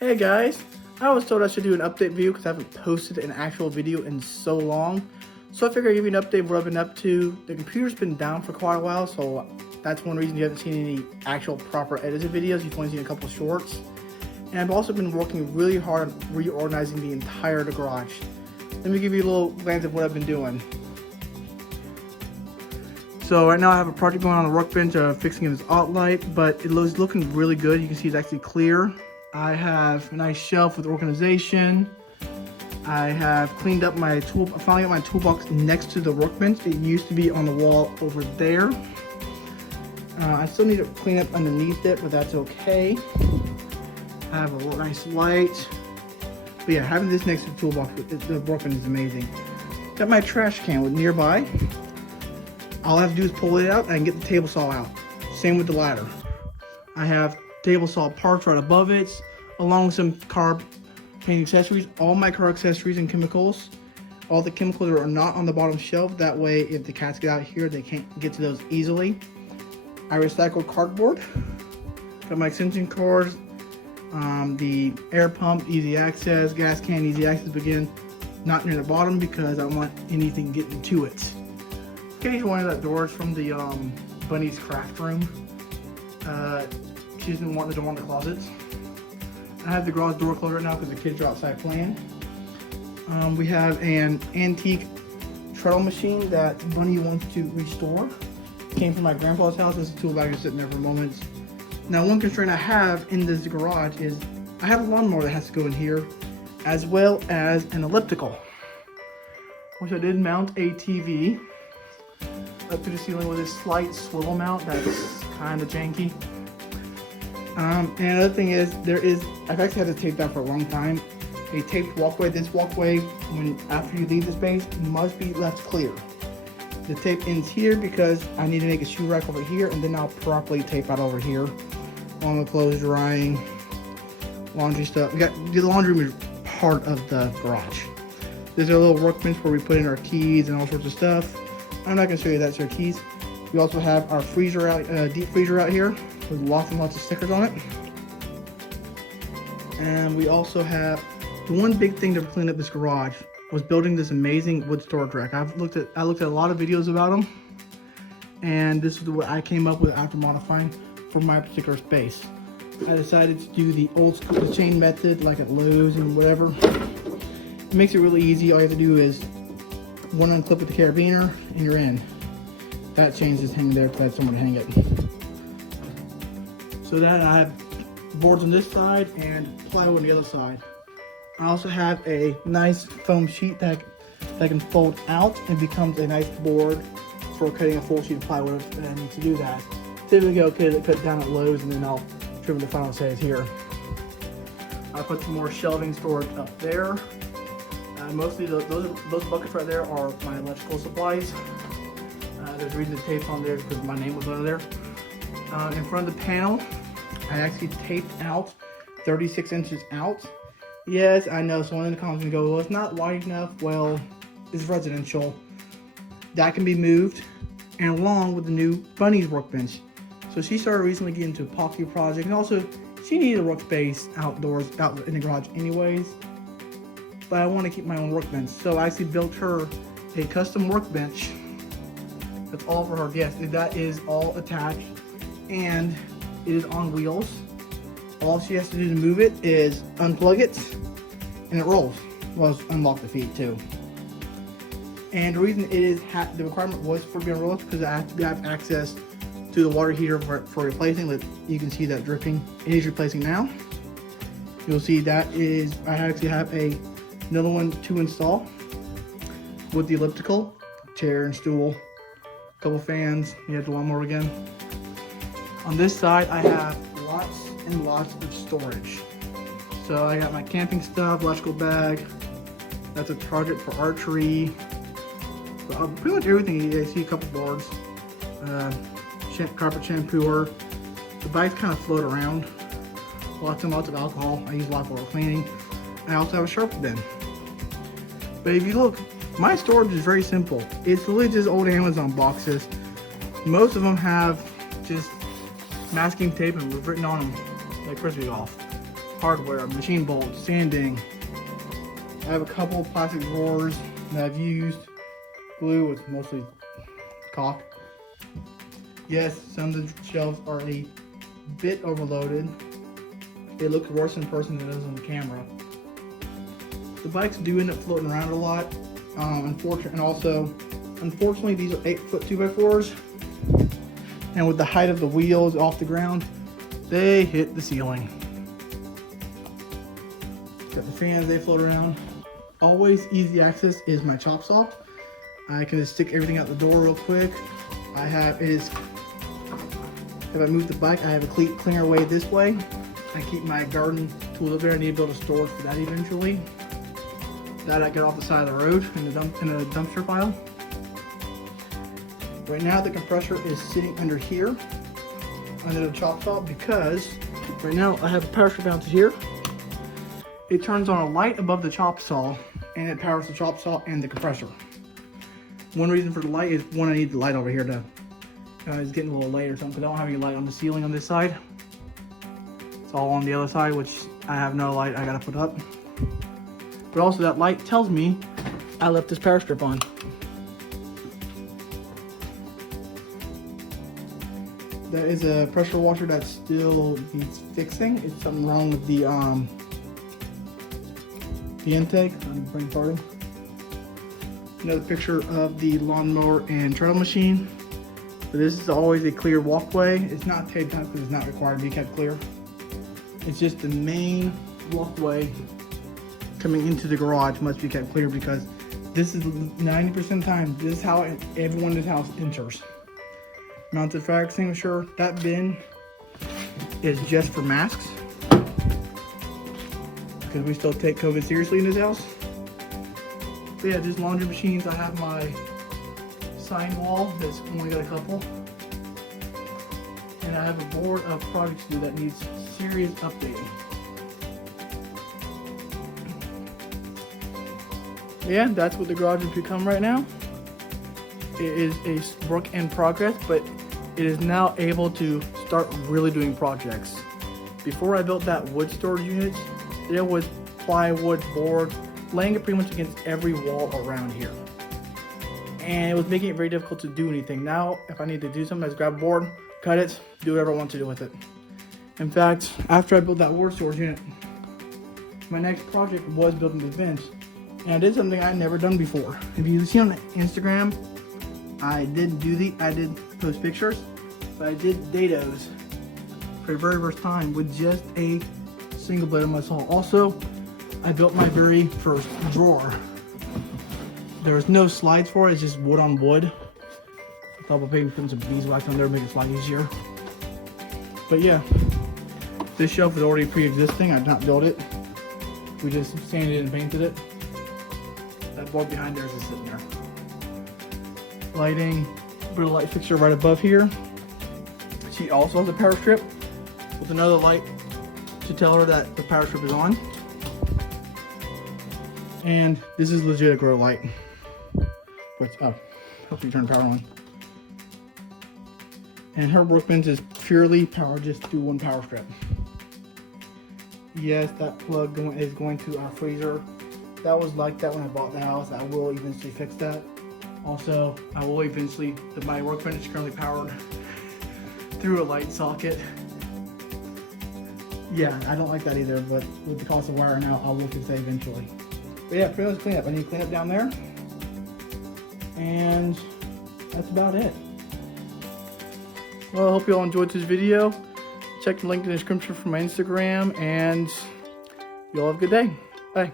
Hey guys, I was told I should do an update video because I haven't posted an actual video in so long. So I figured I'd give you an update of what I've been up to. The computer's been down for quite a while, so that's one reason you haven't seen any actual proper edited videos. You've only seen a couple shorts. And I've also been working really hard on reorganizing the entire garage. Let me give you a little glance of what I've been doing. So right now I have a project going on the workbench fixing this alt light, but it was looking really good. You can see it's actually clear. I have a nice shelf with organization. I have cleaned up my tool, finally got my toolbox next to the workbench. It used to be on the wall over there. I still need to clean up underneath it, but that's okay. I have a nice light. But yeah, having this next to the toolbox, the workbench is amazing. Got my trash can with nearby. All I have to do is pull it out and get the table saw out. Same with the ladder. I have table saw parts right above it, along with some car paint accessories. All my car accessories and chemicals. All the chemicals are not on the bottom shelf. That way, if the cats get out here, they can't get to those easily. I recycled cardboard. Got my extension cords, the air pump, easy access, gas can, easy access. Again, not near the bottom because I don't want anything getting to it. Okay, one of the doors from the Bunny's craft room. She doesn't want the door in the closets. I have the garage door closed right now because the kids are outside playing. We have an antique treadle machine that Bunny wants to restore. Came from my grandpa's house. This is a tool bag just sitting there for moments. Now, one constraint I have in this garage is I have a lawnmower that has to go in here, as well as an elliptical, which I did mount a TV up to the ceiling with this slight swivel mount that's kind of janky. And another thing is, I've actually had this taped out for a long time. A taped walkway. This walkway, after you leave the space, must be left clear. The tape ends here because I need to make a shoe rack over here, and then I'll properly tape out over here. Along with clothes drying, laundry stuff. The laundry room is part of the garage. There's a little workbench where we put in our keys and all sorts of stuff. I'm not going to show you that's our keys. We also have our freezer out, deep freezer out here with lots and lots of stickers on it. And we also have the one big thing to clean up this garage was building this amazing wood storage rack. I looked at a lot of videos about them, and this is what I came up with after modifying for my particular space. I decided to do the old school chain method like at Lowe's and whatever. It makes it really easy. All you have to do is one unclip with the carabiner and you're in. That chain's just hanging there because I had somewhere to hang it. So that I have boards on this side and plywood on the other side. I also have a nice foam sheet that can fold out and becomes a nice board for cutting a full sheet of plywood if I need to do that. Typically I'll cut it down at Lowe's and then I'll trim the final size here. I'll put some more shelving storage up there. Mostly those buckets right there are my electrical supplies. There's a reason the tape's on there because my name was under there. In front of the panel, I actually taped out 36 inches out. Yes, I know someone in the comments can go, well, it's not wide enough. Well, it's residential. That can be moved, and along with the new Bunny's workbench. So she started recently getting into epoxy project, and also she needed a workspace outdoors, out in the garage anyways. But I want to keep my own workbench, so I actually built her a custom workbench. That's all for her. Yes, that is all attached, and it is on wheels. All she has to do to move it is unplug it, and it rolls. Well, unlock the feet too. And the reason it is the requirement was for being rolled because I have to have access to the water heater for replacing. Like you can see that dripping. It is replacing now. You'll see that is I actually have another one to install with the elliptical chair and stool, a couple fans. You have the lawnmower again. On this side, I have lots and lots of storage. So I got my camping stuff, electrical bag. That's a target for archery. Pretty much everything. I see a couple boards. Carpet shampooer. The bags kind of float around. Lots and lots of alcohol. I use a lot for cleaning. I also have a Sharpie bin. But if you look, my storage is very simple. It's literally just old Amazon boxes. Most of them have just masking tape and written on them like Frisbee golf. hardware, machine bolts, sanding. I have a couple of plastic drawers that I've used. Glue with mostly caulk. Yes, some of the shelves are a bit overloaded. It looks worse in person than it does on the camera. The bikes do end up floating around a lot. Unfortunately, these are 8-foot 2x4s. And with the height of the wheels off the ground, they hit the ceiling. Got the fans, they float around. Always easy access is my chop saw. I can just stick everything out the door real quick. If I move the bike, I have a cleaner way this way. I keep my garden tools up there. I need to build a storage for that eventually. That I get off the side of the road in a dumpster pile. Right now the compressor is sitting under here, under the chop saw, because right now I have a power strip down to here. It turns on a light above the chop saw and it powers the chop saw and the compressor. One reason for the light is I need the light over here to, it's getting a little late or something because I don't have any light on the ceiling on this side. It's all on the other side, which I have no light I gotta put up. But also that light tells me I left this power strip on. That is a pressure washer that still needs fixing. It's something wrong with the intake. I'm brain farting. Another picture of the lawnmower and treadle machine. But this is always a clear walkway. It's not taped up because it's not required to be kept clear. It's just the main walkway coming into the garage must be kept clear because this is 90% of the time, this is how everyone in this house enters. Mounted fire extinguisher. That bin is just for masks because we still take COVID seriously in this house. But yeah, just laundry machines. I have my sign wall that's only got a couple. And I have a board of projects to do that needs serious updating. Yeah, that's what the garage has become right now. It is a work in progress, but it is now able to start really doing projects. Before I built that wood storage unit, there was plywood, board, laying it pretty much against every wall around here. And it was making it very difficult to do anything. Now, if I need to do something, I just grab a board, cut it, do whatever I want to do with it. In fact, after I built that wood storage unit, my next project was building the vents. And I did something I'd never done before. If you see on Instagram, I did post pictures, but I did dados for the very first time with just a single blade on my saw. Also, I built my very first drawer. There was no slides for it, it's just wood on wood. I thought about maybe putting some beeswax on there to make it slide easier. But yeah, this shelf is already pre-existing. I've not built it. We just sanded it and painted it. That board behind there is just sitting there. Lighting, put a light fixture right above here. She also has a power strip with another light to tell her that the power strip is on. And this is legit a grow light. What's up? Helps you turn the power on. And her workbench is purely powered just through one power strip. Yes, that plug is going to our freezer. That was like that when I bought the house. I will eventually fix that. Also, I will eventually, my workbench is currently powered through a light socket. Yeah, I don't like that either, but with the cost of wire now, I will fix that eventually. But yeah, pretty much clean up. I need to clean up down there. And that's about it. Well, I hope you all enjoyed this video. Check the link in the description for my Instagram, and you all have a good day. Bye.